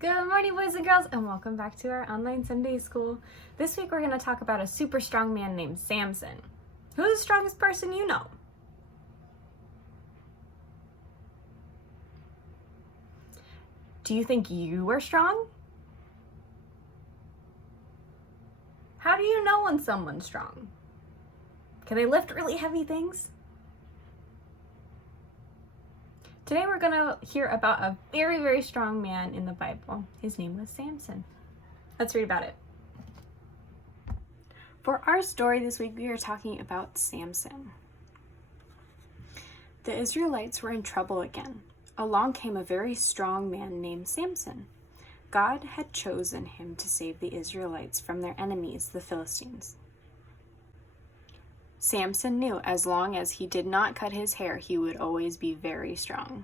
Good morning, boys and girls, and welcome back to our online Sunday school. This week we're going to talk about a super strong man named Samson. Who's the strongest person you know? Do you think you are strong? How do you know when someone's strong? Can they lift really heavy things? Today we're going to hear about a very, very strong man in the Bible. His name was Samson. Let's read about it. For our story this week, we are talking about Samson. The Israelites were in trouble again. Along came a very strong man named Samson. God had chosen him to save the Israelites from their enemies, the Philistines. Samson knew as long as he did not cut his hair, he would always be very strong.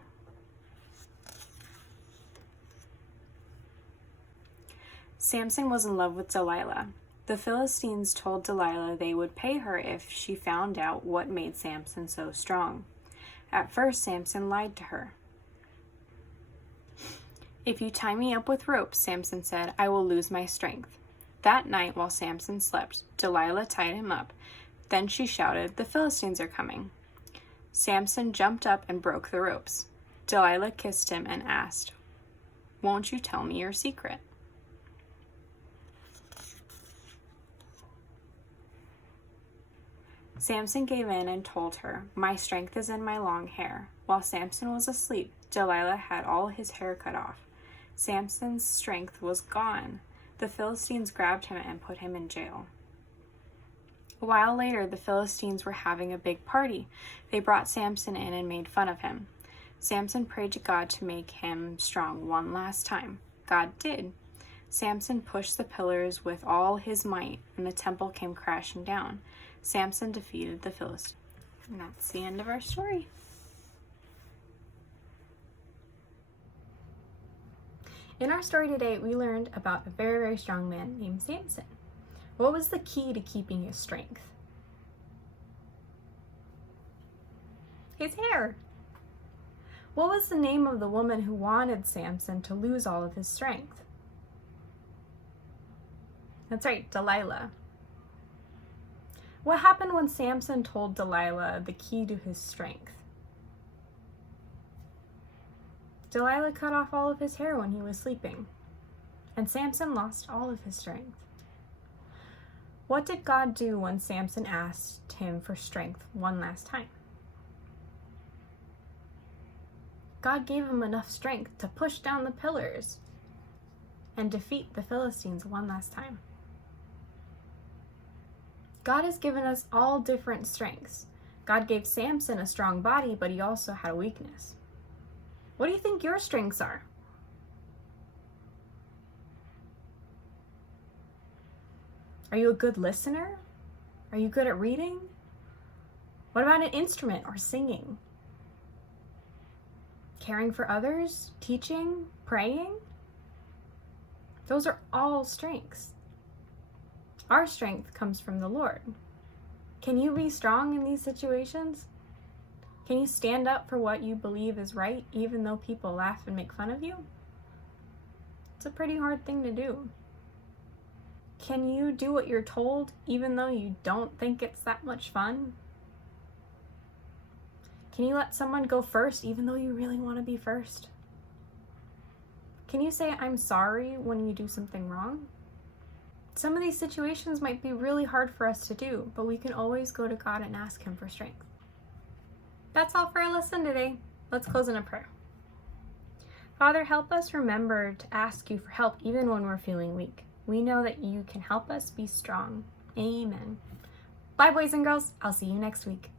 Samson was in love with Delilah. The Philistines told Delilah they would pay her if she found out what made Samson so strong. At first, Samson lied to her. "If you tie me up with ropes," Samson said, "I will lose my strength." That night, while Samson slept, Delilah tied him up. Then she shouted, "The Philistines are coming." Samson jumped up and broke the ropes. Delilah kissed him and asked, "Won't you tell me your secret?" Samson gave in and told her, "My strength is in my long hair." While Samson was asleep, Delilah had all his hair cut off. Samson's strength was gone. The Philistines grabbed him and put him in jail. A while later, the Philistines were having a big party. They brought Samson in and made fun of him. Samson prayed to God to make him strong one last time. God did. Samson pushed the pillars with all his might, and the temple came crashing down. Samson defeated the Philistines. And that's the end of our story. In our story today, we learned about a very, very strong man named Samson. What was the key to keeping his strength? His hair. What was the name of the woman who wanted Samson to lose all of his strength? That's right, Delilah. What happened when Samson told Delilah the key to his strength? Delilah cut off all of his hair when he was sleeping, and Samson lost all of his strength. What did God do when Samson asked him for strength one last time? God gave him enough strength to push down the pillars and defeat the Philistines one last time. God has given us all different strengths. God gave Samson a strong body, but he also had a weakness. What do you think your strengths are? Are you a good listener? Are you good at reading? What about an instrument or singing? Caring for others? Teaching? Praying? Those are all strengths. Our strength comes from the Lord. Can you be strong in these situations? Can you stand up for what you believe is right, even though people laugh and make fun of you? It's a pretty hard thing to do. Can you do what you're told, even though you don't think it's that much fun? Can you let someone go first, even though you really want to be first? Can you say, "I'm sorry," when you do something wrong? Some of these situations might be really hard for us to do, but we can always go to God and ask Him for strength. That's all for our lesson today. Let's close in a prayer. Father, help us remember to ask you for help even when we're feeling weak. We know that you can help us be strong. Amen. Bye, boys and girls. I'll see you next week.